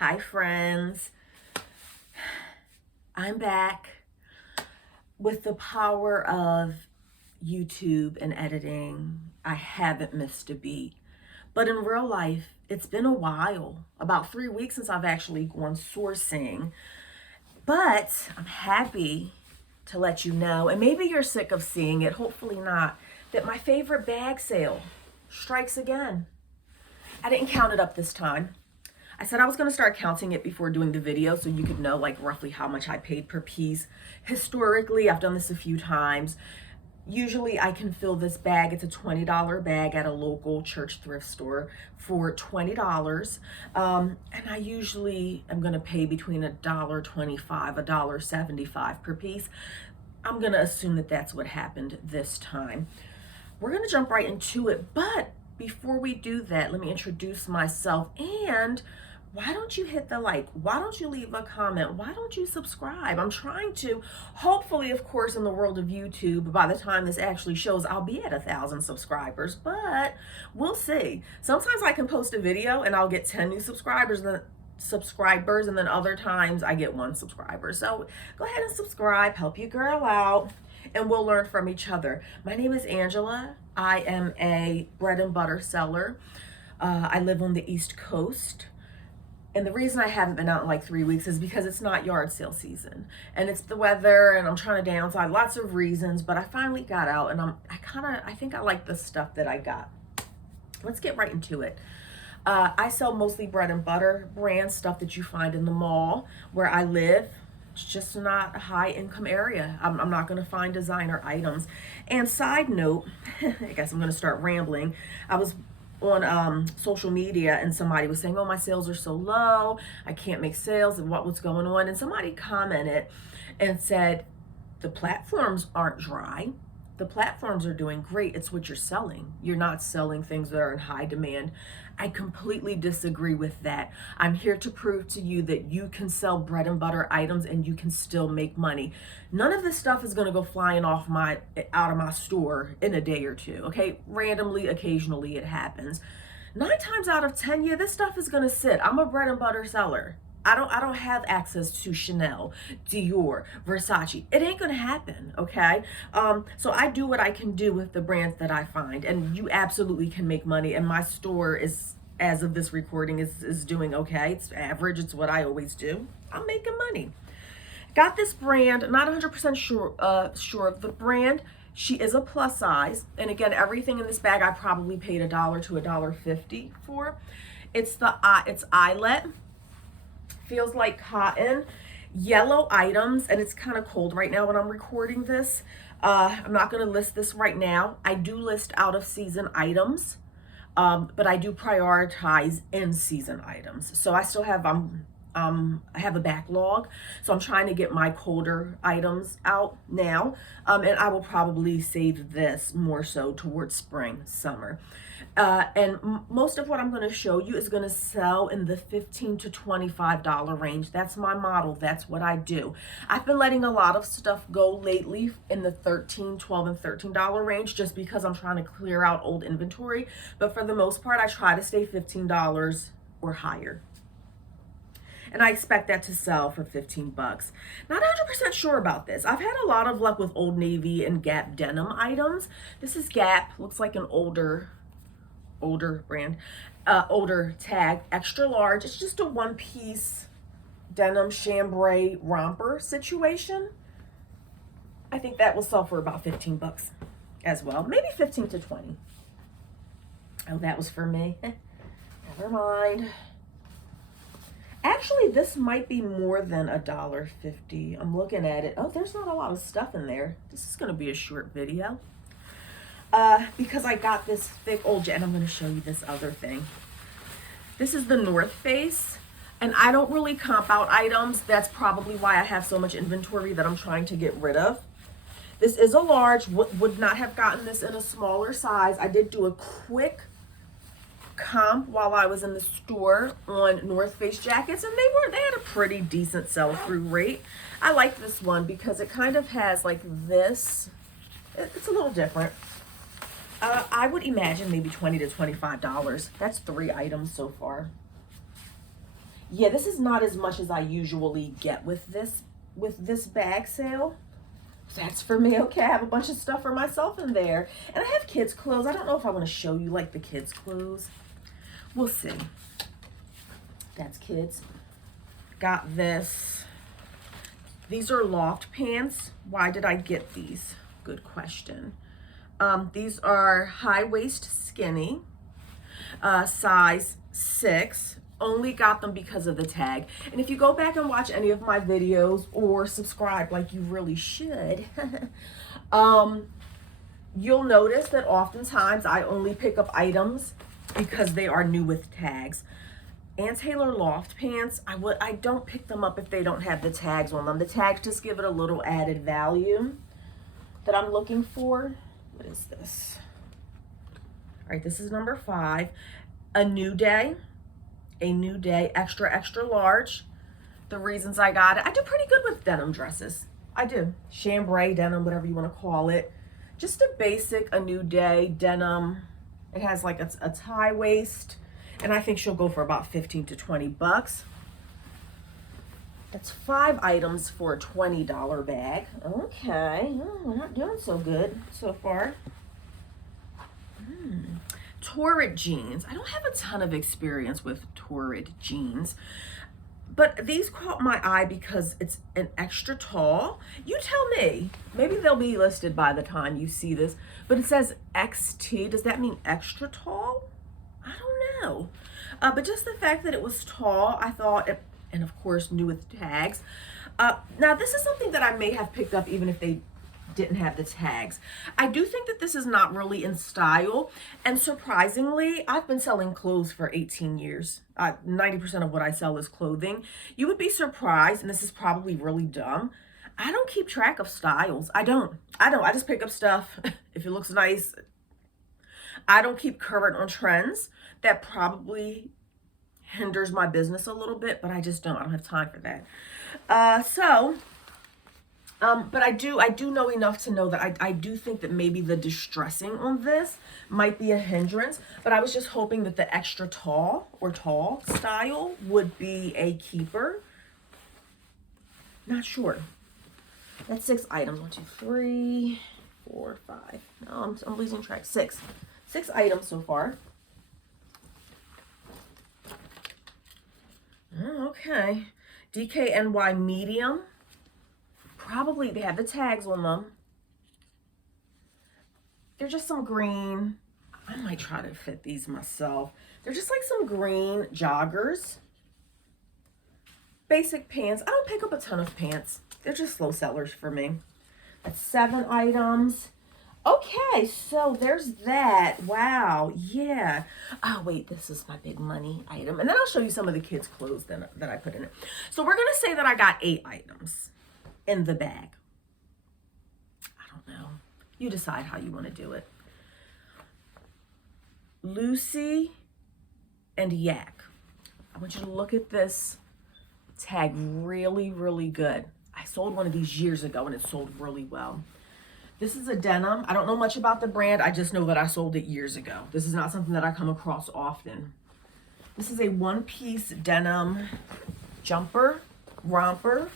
Hi friends, I'm back with the power of YouTube and editing. I haven't missed a beat, but in real life, it's been a while, about 3 weeks since I've actually gone sourcing, but I'm happy to let you know, and maybe you're sick of seeing it, hopefully not, that my favorite bag sale strikes again. I didn't count it up this time. I said I was going to start counting it before doing the video so you could know like roughly how much I paid per piece. Historically, I've done this a few times. Usually I can fill this bag. It's a $20 bag at a local church thrift store for $20. And I usually am going to pay between $1.25, $1.75 per piece. I'm going to assume that that's what happened this time. We're going to jump right into it, but before we do that, let me introduce myself. And why don't you hit the like? Why don't you leave a comment? Why don't you subscribe? I'm trying to, hopefully, of course, in the world of YouTube, by the time this actually shows, I'll be at 1,000 subscribers, but we'll see. Sometimes I can post a video and I'll get 10 new subscribers, and then other times I get 1 subscriber. So go ahead and subscribe, help your girl out, and we'll learn from each other. My name is Angela. I am a bread and butter seller. I live on the East Coast. And the reason I haven't been out in like 3 weeks is because it's not yard sale season. And it's the weather and I'm trying to downside, lots of reasons, but I finally got out and I think I like the stuff that I got. Let's get right into it. I sell mostly bread and butter brand stuff that you find in the mall where I live. It's just not a high income area. I'm not going to find designer items. And side note, I guess I'm going to start rambling. I was on social media and somebody was saying, oh, my sales are so low, I can't make sales, and what's going on? And somebody commented and said, the platforms aren't dry. The platforms are doing great. It's what you're selling. You're not selling things that are in high demand. I completely disagree with that. I'm here to prove to you that you can sell bread and butter items and you can still make money. None of this stuff is going to go flying out of my store in a day or two. Okay, randomly, occasionally it happens. 9 times out of 10, yeah, this stuff is going to sit. I'm a bread and butter seller. I don't have access to Chanel, Dior, Versace. It ain't gonna happen, okay? So I do what I can do with the brands that I find, and you absolutely can make money. And my store is, as of this recording, is doing okay. It's average. It's what I always do. I'm making money. Got this brand. Not 100% sure of the brand. She is a plus size, and again, everything in this bag I probably paid $1 to $1.50 for. It's Eyelet. Feels like cotton, yellow items, and it's kind of cold right now when I'm recording this. I'm not going to list this right now. I do list out of season items, but I do prioritize in season items. So I still have I have a backlog, so I'm trying to get my colder items out now, and I will probably save this more so towards spring, summer. And most of what I'm going to show you is going to sell in the $15 to $25 range. That's my model. That's what I do. I've been letting a lot of stuff go lately in the $12 and $13 range just because I'm trying to clear out old inventory. But for the most part, I try to stay $15 or higher. And I expect that to sell for 15 bucks. Not 100% sure about this. I've had a lot of luck with Old Navy and Gap denim items. This is Gap. Looks like an older brand, older tag, extra large. It's just a one-piece denim chambray romper situation. I think that will sell for about 15 bucks as well. Maybe 15 to 20. Oh, that was for me. Never mind. Actually, this might be more than $1.50. I'm looking at it. Oh, there's not a lot of stuff in there. This is going to be a short video. Because I got this thick old and I'm going to show you this other thing. This is the North Face, and I don't really comp out items. That's probably why I have so much inventory that I'm trying to get rid of. This is a large. Would not have gotten this in a smaller size. I did do a quick comp while I was in the store on North Face jackets, and they had a pretty decent sell-through rate. I like this one because it kind of has like this. It's a little different. I would imagine maybe $20 to $25. That's 3 items so far. Yeah, this is not as much as I usually get with this bag sale. That's for me. Okay, I have a bunch of stuff for myself in there. And I have kids' clothes. I don't know if I want to show you like the kids' clothes. We'll see. That's kids. Got this. These are loft pants. Why did I get these? Good question. These are high waist skinny, size 6. Only got them because of the tag. And if you go back and watch any of my videos or subscribe like you really should, you'll notice that oftentimes I only pick up items because they are new with tags. Ann Taylor loft pants, I don't pick them up if they don't have the tags on them. The tags just give it a little added value that I'm looking for. What is this? All right, this is number 5. A New Day, extra, extra large. The reasons I got it, I do pretty good with denim dresses. I do. Chambray denim, whatever you want to call it. Just a basic A New Day denim. It has like a tie waist, and I think she'll go for about 15 to 20 bucks. That's 5 items for a $20 bag. Okay, we're not doing so good so far. Torrid jeans. I don't have a ton of experience with torrid jeans, but these caught my eye because it's an extra tall. You tell me. Maybe they'll be listed by the time you see this, but it says XT. Does that mean extra tall? I don't know. But just the fact that it was tall, I thought, and of course new with tags. Now this is something that I may have picked up even if they didn't have the tags. I do think that this is not really in style, and surprisingly, I've been selling clothes for 18 years. 90% of what I sell is clothing. You would be surprised, and this is probably really dumb, I don't keep track of styles. I don't. I just pick up stuff if it looks nice. I don't keep current on trends. That probably hinders my business a little bit, but I just don't. I don't have time for that. But I do know enough to know that I do think that maybe the distressing on this might be a hindrance, but I was just hoping that the extra tall or tall style would be a keeper. Not sure. That's 6 items. 1, 2, 3, 4, 5. No, I'm losing track. 6 items so far. Okay. DKNY medium. Probably they have the tags on them. They're just some green. I might try to fit these myself. They're just like some green joggers. Basic pants. I don't pick up a ton of pants. They're just slow sellers for me. That's 7 items. Okay, so there's that. Wow, yeah. Oh, wait, this is my big money item. And then I'll show you some of the kids' clothes that I put in it. So we're going to say that I got 8 items in the bag. I don't know. You decide how you want to do it. Lucy and Yak. I want you to look at this tag. Really, really good. I sold one of these years ago and it sold really well. This is a denim. I don't know much about the brand. I just know that I sold it years ago. This is not something that I come across often. This is a one-piece denim jumper, romper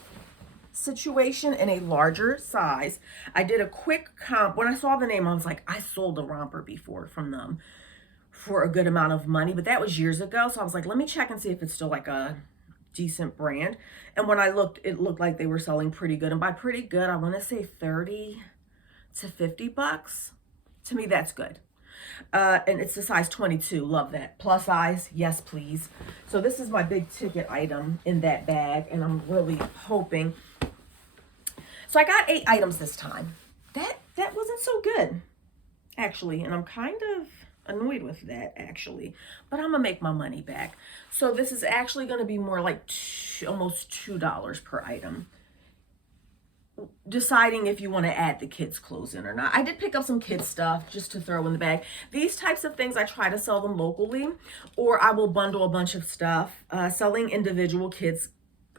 situation in a larger size. I did a quick comp. When I saw the name, I was like, I sold a romper before from them for a good amount of money, but that was years ago. So I was like, let me check and see if it's still like a decent brand. And when I looked, it looked like they were selling pretty good. And by pretty good, I want to say 30 to 50 bucks. To me, that's good. And it's the size 22. Love that. Plus size, yes, please. So this is my big ticket item in that bag, and I'm really hoping. So I got 8 items this time. That wasn't so good, actually, and I'm kind of annoyed with that, actually. But I'm gonna make my money back. So this is actually gonna be more like almost $2 per item. Deciding if you want to add the kids' clothes in or not. I did pick up some kids' stuff just to throw in the bag. These types of things, I try to sell them locally, or I will bundle a bunch of stuff. Selling individual kids'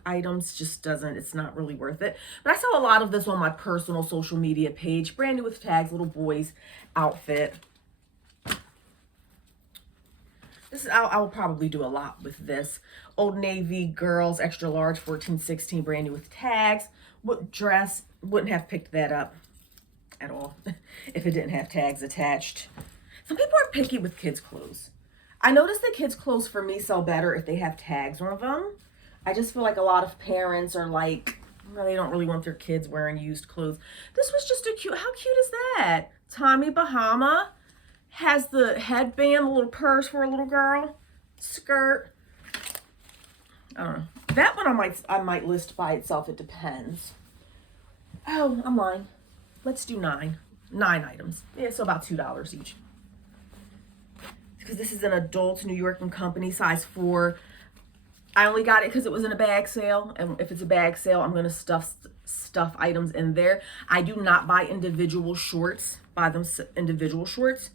items just doesn't, it's not really worth it. But I sell a lot of this on my personal social media page. Brand new with tags, little boys outfit. I'll probably do a lot with this. Old Navy girls, extra large, 14-16, brand new with tags. What dress? Wouldn't have picked that up at all if it didn't have tags attached. Some people are picky with kids' clothes. I notice that kids' clothes for me sell better if they have tags on them. I just feel like a lot of parents are like, well, they don't really want their kids wearing used clothes. This was just a cute, how cute is that? Tommy Bahama has the headband, the little purse for a little girl, skirt. I don't know. That one I might list by itself. It depends. Oh, I'm lying. Let's do 9 items. Yeah, so about $2 each. Because this is an adult New York and Company size 4. I only got it because it was in a bag sale, and if it's a bag sale, I'm gonna stuff items in there. I do not buy individual shorts. Buy them individual shorts,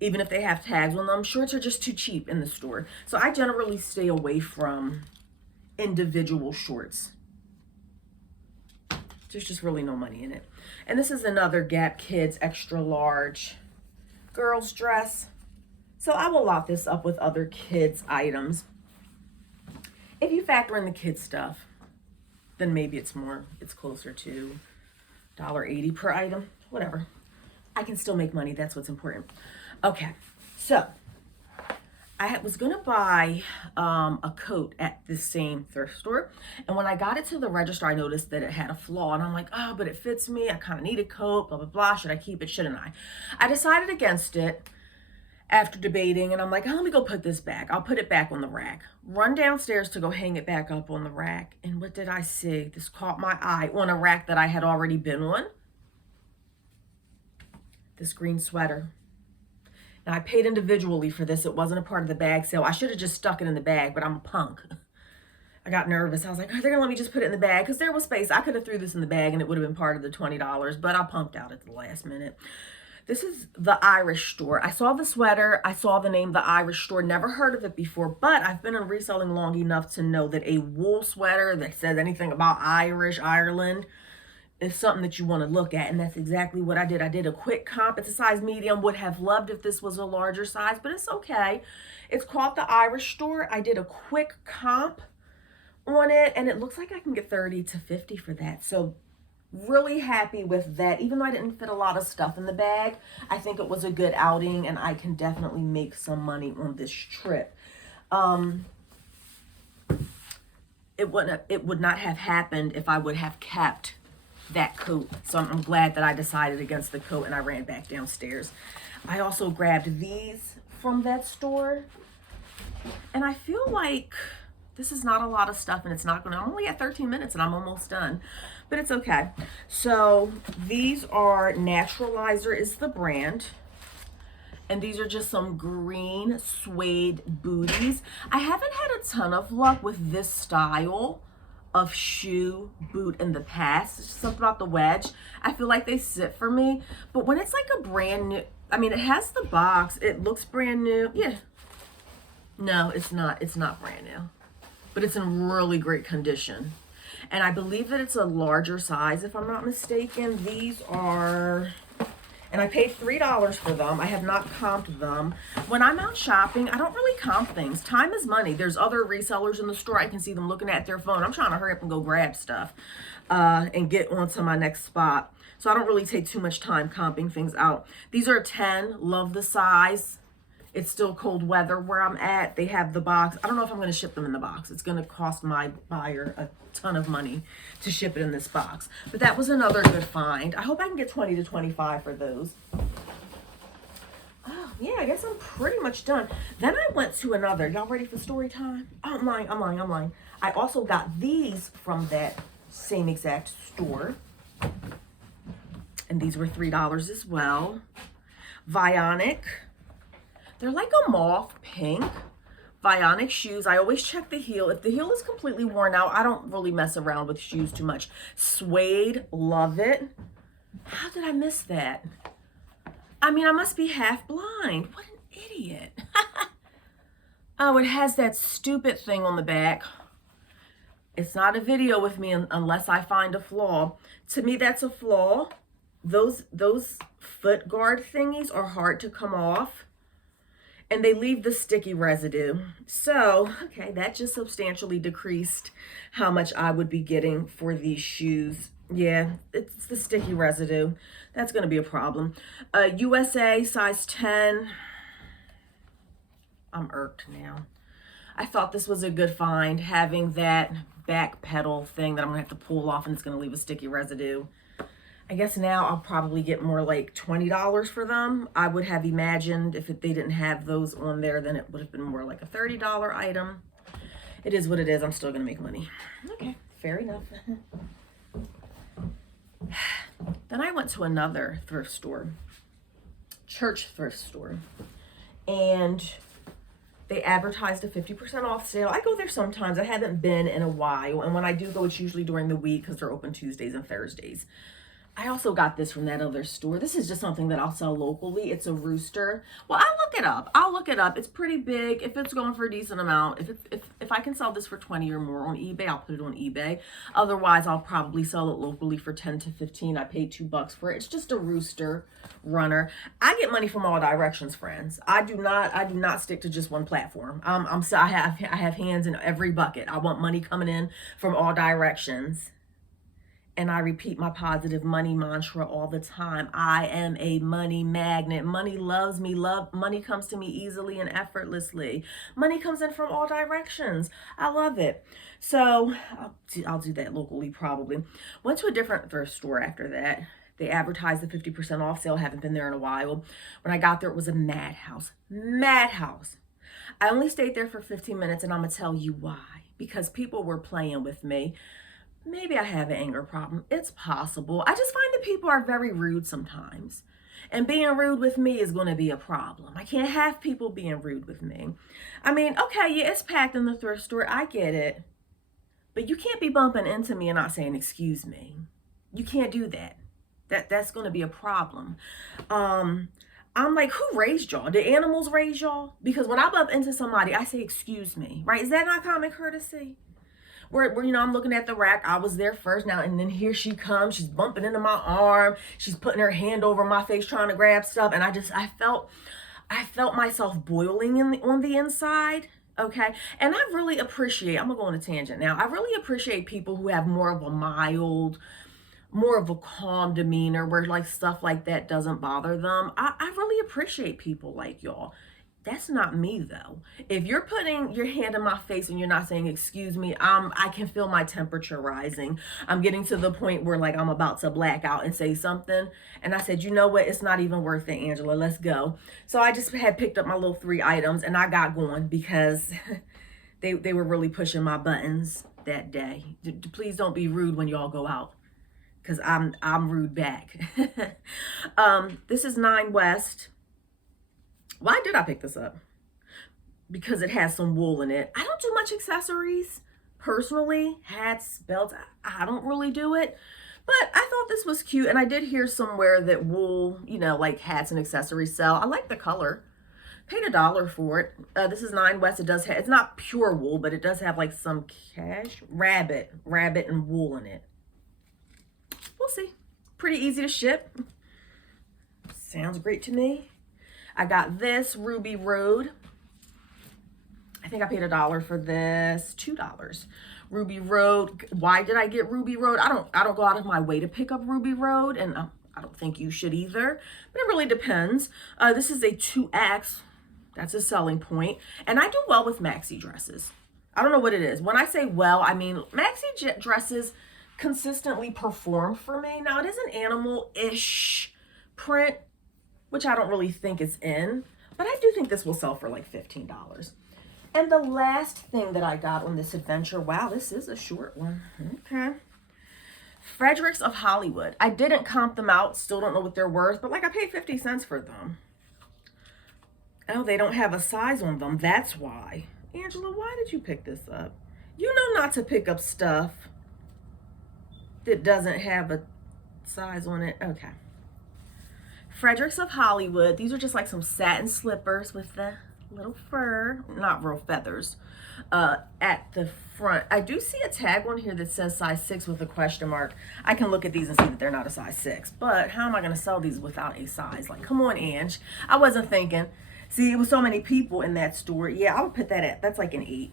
even if they have tags on them. Shorts are just too cheap in the store, so I generally stay away from individual shorts. There's just really no money in it. And this is another Gap Kids extra large girls dress. So I will lot this up with other kids items. If you factor in the kids stuff, then maybe it's closer to $1.80 per item, whatever. I can still make money, that's what's important. Okay, so I was gonna buy a coat at this same thrift store, and when I got it to the register, I noticed that it had a flaw, and I'm like, oh, but it fits me, I kind of need a coat, blah, blah, blah, should I keep it, shouldn't I? I decided against it after debating, and I'm like, oh, let me go put this back. I'll put it back on the rack. Run downstairs to go hang it back up on the rack, and what did I see? This caught my eye on a rack that I had already been on. This green sweater. Now, I paid individually for this. It wasn't a part of the bag sale. I should have just stuck it in the bag, but I'm a punk. I got nervous. I was like, oh, they're going to let me just put it in the bag because there was space. I could have threw this in the bag and it would have been part of the $20, but I punked out at the last minute. This is the Irish store. I saw the sweater. I saw the name, the Irish store. Never heard of it before, but I've been in reselling long enough to know that a wool sweater that says anything about Irish, Ireland, is something that you want to look at, and that's exactly what I did. I did a quick comp. It's a size medium. Would have loved if this was a larger size, but it's okay. It's called the Irish store. I did a quick comp on it, and it looks like I can get 30 to 50 for that. So really happy with that. Even though I didn't fit a lot of stuff in the bag, I think it was a good outing, and I can definitely make some money on this trip. It would not have happened if I would have kept that coat. So I'm glad that I decided against the coat and I ran back downstairs. I also grabbed these from that store, and I feel like this is not a lot of stuff, and it's not gonna, I'm only at 13 minutes and I'm almost done, but it's okay. So these are Naturalizer is the brand, and these are just some green suede booties. I haven't had a ton of luck with this style of shoe boot in the past. It's just something about the wedge. I feel like they sit for me, but when it's like a brand new, I mean, it has the box, it looks brand new. Yeah, no, it's not brand new, but it's in really great condition, and I believe that it's a larger size if I'm not mistaken. These are, and I paid $3 for them. I have not comped them. When I'm out shopping, I don't really comp things. Time is money. There's other resellers in the store. I can see them looking at their phone. I'm trying to hurry up and go grab stuff and get on to my next spot. So I don't really take too much time comping things out. These are 10. Love the size. It's still cold weather where I'm at. They have the box. I don't know if I'm going to ship them in the box. It's going to cost my buyer a ton of money to ship it in this box. But that was another good find. I hope I can get 20 to 25 for those. Oh, yeah, I guess I'm pretty much done. Then I went to another. Y'all ready for story time? Oh, I'm lying. I also got these from that same exact store. And these were $3 as well. Vionic. They're like a mauve pink. Vionic shoes. I always check the heel. If the heel is completely worn out, I don't really mess around with shoes too much. Suede, love it. How did I miss that? I mean, I must be half blind. What an idiot. Oh, it has that stupid thing on the back. It's not a video with me unless I find a flaw. To me, that's a flaw. Those foot guard thingies are hard to come off. and they leave the sticky residue. So, okay, that just substantially decreased how much I would be getting for these shoes. Yeah, it's the sticky residue. That's going to be a problem. USA size 10. I'm irked now. I thought this was a good find, having that back pedal thing that I'm going to have to pull off and it's going to leave a sticky residue. I guess now I'll probably get more like $20 for them. I would have imagined if they didn't have those on there, then it would have been more like a $30 item. It is what it is. I'm still going to make money. Okay, fair enough. Then I went to another thrift store, church thrift store, and they advertised a 50% off sale. I go there sometimes. I haven't been in a while, and when I do go, it's usually during the week because they're open Tuesdays and Thursdays. I also got this from that other store. This is just something that I'll sell locally. It's a rooster. Well, I'll look it up. It's pretty big. If it's going for a decent amount, if I can sell this for 20 or more on eBay, I'll put it on eBay. Otherwise, I'll probably sell it locally for 10 to 15. I paid $2 for it. It's just a rooster runner. I get money from all directions, friends. I do not stick to just one platform. I have hands in every bucket. I want money coming in from all directions. And I repeat my positive money mantra all the time. I am a money magnet. Money loves me. Money comes to me easily and effortlessly. Money comes in from all directions. I love it. So I'll do that locally probably. Went to a different thrift store after that. They advertised the 50% off sale. Haven't been there in a while. When I got there, it was a madhouse. Madhouse. I only stayed there for 15 minutes, and I'm going to tell you why. Because people were playing with me. Maybe I have an anger problem. It's possible. I just find that people are very rude sometimes. And being rude with me is going to be a problem. I can't have people being rude with me. I mean, okay, yeah, it's packed in the thrift store. I get it. But you can't be bumping into me and not saying, excuse me. You can't do that. That's going to be a problem. I'm like, who raised y'all? Did animals raise y'all? Because when I bump into somebody, I say, excuse me, right? Is that not common courtesy? Where I'm looking at the rack. I was there first now, and then here she comes. She's bumping into my arm. She's putting her hand over my face trying to grab stuff, and I felt myself boiling on the inside. Okay, and I really appreciate. I'm gonna go on a tangent now. I really appreciate people who have more of a calm demeanor, where like stuff like that doesn't bother them. I really appreciate people like y'all. That's not me though. If you're putting your hand in my face and you're not saying, excuse me, I can feel my temperature rising. I'm getting to the point where like I'm about to black out and say something. And I said, you know what? It's not even worth it, Angela. Let's go. So I just had picked up my little 3 items and I got going because they were really pushing my buttons that day. Please don't be rude when y'all go out, because I'm rude back. This is 9 West. Why did I pick this up? Because it has some wool in it. I don't do much accessories personally. Hats, belts, I don't really do it. But I thought this was cute. And I did hear somewhere that wool, like hats and accessories sell. I like the color. Paid $1 for it. This is 9 West. It's not pure wool, but it does have like some rabbit and wool in it. We'll see. Pretty easy to ship. Sounds great to me. I got this Ruby Road. I think I paid $1 for this, $2. Ruby Road. Why did I get Ruby Road? I don't go out of my way to pick up Ruby Road, and I don't think you should either. But it really depends. This is a 2X. That's a selling point. And I do well with maxi dresses. I don't know what it is. When I say well, I mean maxi dresses consistently perform for me. Now it is an animal-ish print, which I don't really think is in, but I do think this will sell for like $15. And the last thing that I got on this adventure, wow, this is a short one. Okay. Fredericks of Hollywood. I didn't comp them out, still don't know what they're worth, but like I paid 50 cents for them. Oh, they don't have a size on them, that's why. Angela, why did you pick this up? You know not to pick up stuff that doesn't have a size on it. Okay. Fredericks of Hollywood. These are just like some satin slippers with the little fur, not real feathers, at the front. I do see a tag on here that says size 6 with a question mark. I can look at these and see that they're not a size 6, but how am I going to sell these without a size? Like, come on, Ange. I wasn't thinking. See, with so many people in that store, yeah, I would put that at, that's like an 8.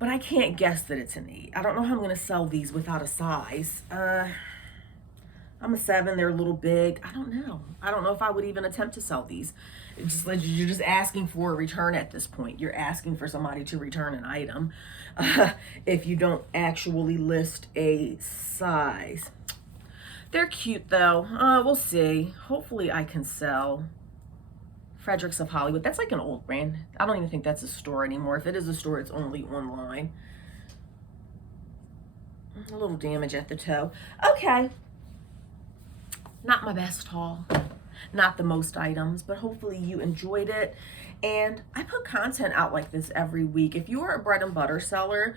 But I can't guess that it's an 8. I don't know how I'm going to sell these without a size. I'm a 7. They're a little big. I don't know. I don't know if I would even attempt to sell these. It's just like you're just asking for a return at this point. You're asking for somebody to return an item if you don't actually list a size. They're cute though. We'll see. Hopefully I can sell Fredericks of Hollywood. That's like an old brand. I don't even think that's a store anymore. If it is a store, it's only online. A little damage at the toe. Okay. Not my best haul, not the most items, but hopefully you enjoyed it. And I put content out like this every week. If you are a bread and butter seller,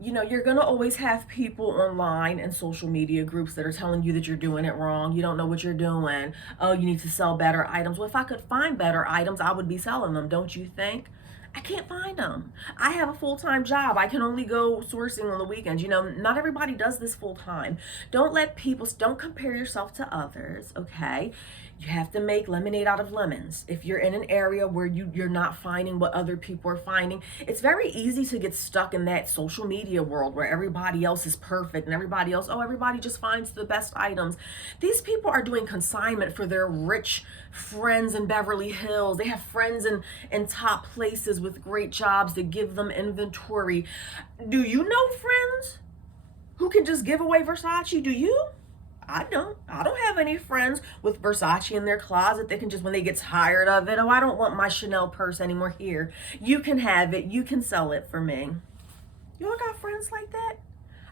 you know, you're going to always have people online and social media groups that are telling you that you're doing it wrong. You don't know what you're doing. Oh, you need to sell better items. Well, if I could find better items, I would be selling them, don't you think? I can't find them. I have a full-time job. I can only go sourcing on the weekends. You know, not everybody does this full-time. Don't compare yourself to others, okay? You have to make lemonade out of lemons. If you're in an area where you're not finding what other people are finding, it's very easy to get stuck in that social media world where everybody else is perfect and everybody just finds the best items. These people are doing consignment for their rich friends in Beverly Hills. They have friends in top places with great jobs that give them inventory. Do you know friends who can just give away Versace? Do you? I don't have any friends with Versace in their closet that can just, when they get tired of it, oh, I don't want my Chanel purse anymore. Here, you can have it. You can sell it for me. Y'all got friends like that?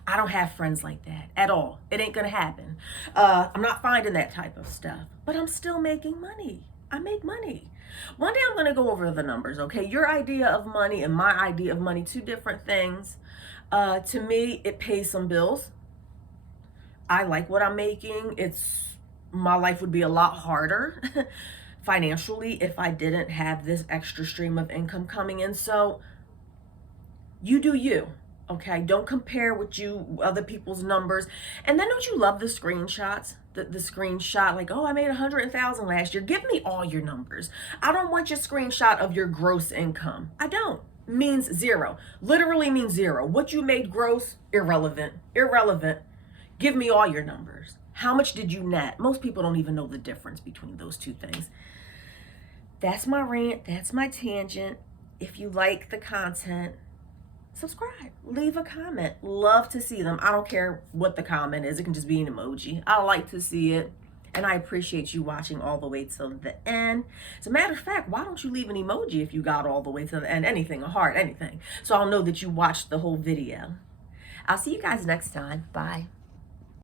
I don't have friends like that at all. It ain't gonna happen. I'm not finding that type of stuff, but I'm still making money. I make money. One day I'm gonna go over the numbers, okay? Your idea of money and my idea of money, two different things. To me, it pays some bills. I like what I'm making. My life would be a lot harder financially if I didn't have this extra stream of income coming in. So you do you, okay? Don't compare with other people's numbers. And then don't you love the screenshots? The screenshot like, oh, I made 100,000 last year. Give me all your numbers. I don't want your screenshot of your gross income. I don't. Means zero. Literally means zero. What you made gross, irrelevant. Irrelevant. Give me all your numbers. How much did you net? Most people don't even know the difference between those two things. That's my rant. That's my tangent. If you like the content, subscribe. Leave a comment. Love to see them. I don't care what the comment is. It can just be an emoji. I like to see it. And I appreciate you watching all the way till the end. As a matter of fact, why don't you leave an emoji if you got all the way to the end? Anything, a heart, anything. So I'll know that you watched the whole video. I'll see you guys next time. Bye.